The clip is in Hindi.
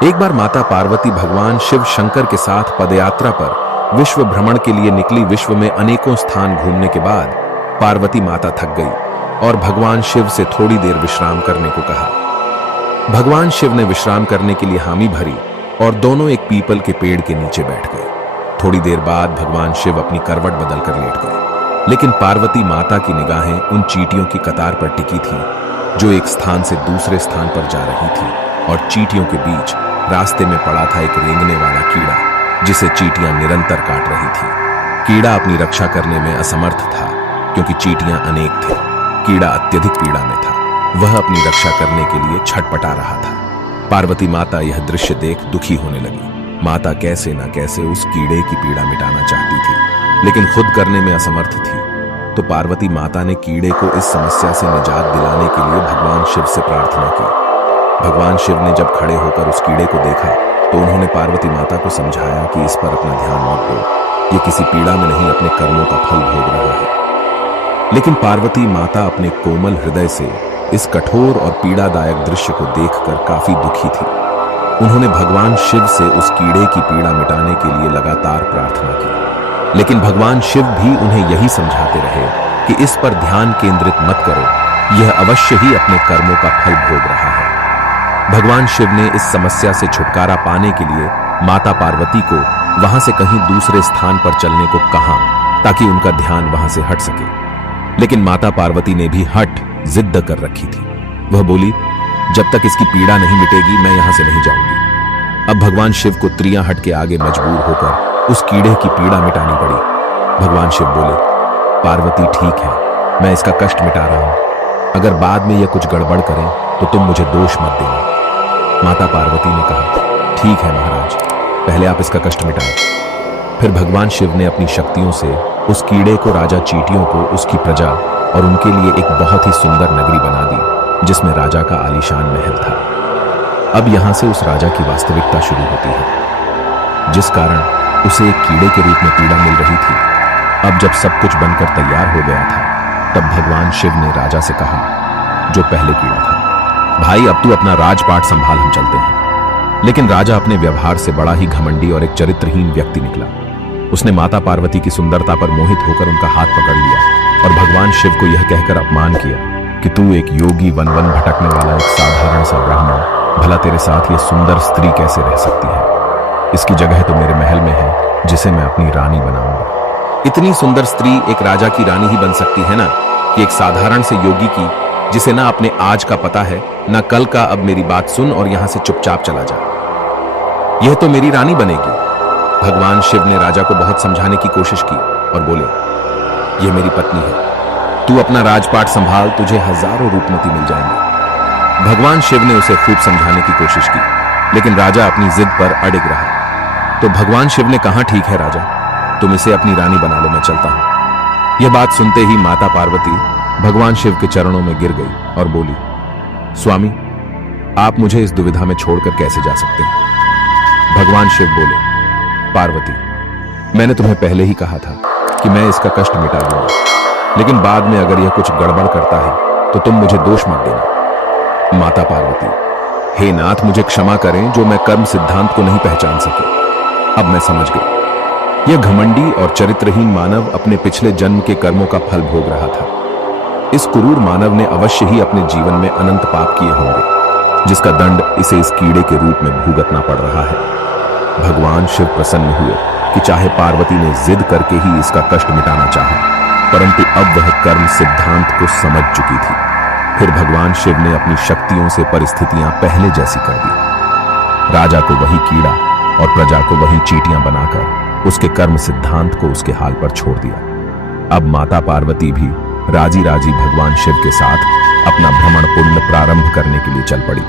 एक बार माता पार्वती भगवान शिव शंकर के साथ पदयात्रा पर विश्व भ्रमण के लिए निकली। विश्व में अनेकों स्थान घूमने के बाद पार्वती माता थक गई और भगवान शिव से थोड़ी देर विश्राम करने को कहा। भगवान शिव ने विश्राम करने के लिए हामी भरी और दोनों एक पीपल के पेड़ के नीचे बैठ गए। थोड़ी देर बाद भगवान शिव अपनी करवट बदलकर लेट गए, लेकिन पार्वती माता की निगाहें उन चींटियों की कतार पर टिकी थीं जो एक स्थान से दूसरे स्थान पर जा रही थी, और चींटियों के बीच रास्ते में पड़ा था एक रेंगने वाला कीड़ा जिसे चींटियां निरंतर काट रही थी। कीड़ा अपनी रक्षा करने में असमर्थ था क्योंकि चींटियां अनेक थे। कीड़ा अत्यधिक पीड़ा में था, वह अपनी रक्षा करने के लिए छटपटा रहा था। पार्वती माता यह दृश्य देख दुखी होने लगी। माता कैसे न कैसे उस कीड़े की पीड़ा मिटाना चाहती थी, लेकिन खुद करने में असमर्थ थी। तो पार्वती माता ने कीड़े को इस समस्या से निजात दिलाने के लिए भगवान शिव से प्रार्थना की। भगवान शिव ने जब खड़े होकर उस कीड़े को देखा तो उन्होंने पार्वती माता को समझाया कि इस पर अपना ध्यान मत दो, ये किसी पीड़ा में नहीं अपने कर्मों का फल भोग रहा है। लेकिन पार्वती माता अपने कोमल हृदय से इस कठोर और पीड़ादायक दृश्य को देखकर काफी दुखी थी। उन्होंने भगवान शिव से उस कीड़े की पीड़ा मिटाने के लिए लगातार प्रार्थना की, लेकिन भगवान शिव भी उन्हें यही समझाते रहे कि इस पर ध्यान केंद्रित मत करो, यह अवश्य ही अपने कर्मों का फल भोग रहा है। भगवान शिव ने इस समस्या से छुटकारा पाने के लिए माता पार्वती को वहां से कहीं दूसरे स्थान पर चलने को कहा ताकि उनका ध्यान वहां से हट सके। लेकिन माता पार्वती ने भी जिद कर रखी थी। वह बोली, जब तक इसकी पीड़ा नहीं मिटेगी मैं यहां से नहीं जाऊंगी। अब भगवान शिव को त्रियां हट के आगे मजबूर होकर उस कीड़े की पीड़ा मिटानी पड़ी। भगवान शिव बोले, पार्वती ठीक है, मैं इसका कष्ट मिटा रहा हूं, अगर बाद में यह कुछ गड़बड़ करें तो तुम मुझे दोष मत देना। माता पार्वती ने कहा, ठीक है महाराज, पहले आप इसका कष्ट मिटाओ। फिर भगवान शिव ने अपनी शक्तियों से उस कीड़े को, राजा चींटियों को, उसकी प्रजा और उनके लिए एक बहुत ही सुंदर नगरी बना दी जिसमें राजा का आलीशान महल था। अब यहां से उस राजा की वास्तविकता शुरू होती है, जिस कारण उसे एक कीड़े के रूप में पीड़ा मिल रही थी। अब जब सब कुछ बनकर तैयार हो गया था तब भगवान शिव ने राजा से कहा, जो पहले कीड़ा था, भाई अब तू अपना राजपाट संभाल, हम चलते हैं। लेकिन राजा अपने व्यवहार से बड़ा ही घमंडी और एक चरित्रहीन व्यक्ति निकला। उसने माता पार्वती की सुंदरता पर मोहित होकर उनका हाथ पकड़ लिया और भगवान शिव को यह कहकर अपमान किया कि तू एक योगी, वन वन भटकने वाला एक साधारण सा ब्राह्मण, भला तेरे साथ ये सुंदर स्त्री कैसे रह सकती है? इसकी जगह तो मेरे महल में है जिसे मैं अपनी रानी बनाऊंगा। इतनी सुंदर स्त्री एक राजा की रानी ही बन सकती है ना, कि एक साधारण से योगी की, जिसे ना अपने आज का पता है ना कल का। अब मेरी बात सुन और यहां से चुपचाप चला जा, यह तो मेरी रानी बनेगी। भगवान शिव ने राजा को बहुत समझाने की कोशिश की और बोले, यह मेरी पत्नी है, तू अपना राजपाट संभाल, तुझे हजारों रूपमती मिल जाएंगे। भगवान शिव ने उसे खूब समझाने की कोशिश की, लेकिन राजा अपनी जिद पर अड़िग रहा। तो भगवान शिव ने कहा, ठीक है राजा, तुम इसे अपनी रानी बना लो, मैं चलता हूं। यह बात सुनते ही माता पार्वती भगवान शिव के चरणों में गिर गई और बोली, स्वामी, आप मुझे इस दुविधा में छोड़कर कैसे जा सकते हैं? भगवान शिव बोले, पार्वती, मैंने तुम्हें पहले ही कहा था कि मैं इसका कष्ट मिटा दूंगा, लेकिन बाद में अगर यह कुछ गड़बड़ करता है तो तुम मुझे दोष मत देना। माता पार्वती, हे नाथ, मुझे क्षमा करें जो मैं कर्म सिद्धांत को नहीं पहचान सकी। अब मैं समझ गई, यह घमंडी और चरित्रहीन मानव अपने पिछले जन्म के कर्मों का फल भोग रहा था। इस क्रूर मानव ने अवश्य ही अपने जीवन में अनंत पाप किए होंगे, जिसका दंड इसे इस कीड़े के रूप में भुगतना पड़ रहा है। भगवान शिव प्रसन्न हुए कि चाहे पार्वती ने जिद करके ही इसका कष्ट मिटाना चाहा, परंतु अब वह कर्म सिद्धांत को समझ चुकी थी। फिर भगवान शिव ने अपनी शक्तियों से परिस्थितियां पहले जैसी कर दी। राजा को वही कीड़ा और प्रजा को वही चींटियां बनाकर उसके कर्म सिद्धांत को उसके हाल पर छोड़ दिया। अब माता पार्वती भी राजी राजी भगवान शिव के साथ अपना भ्रमण पुण्य प्रारंभ करने के लिए चल पड़ी।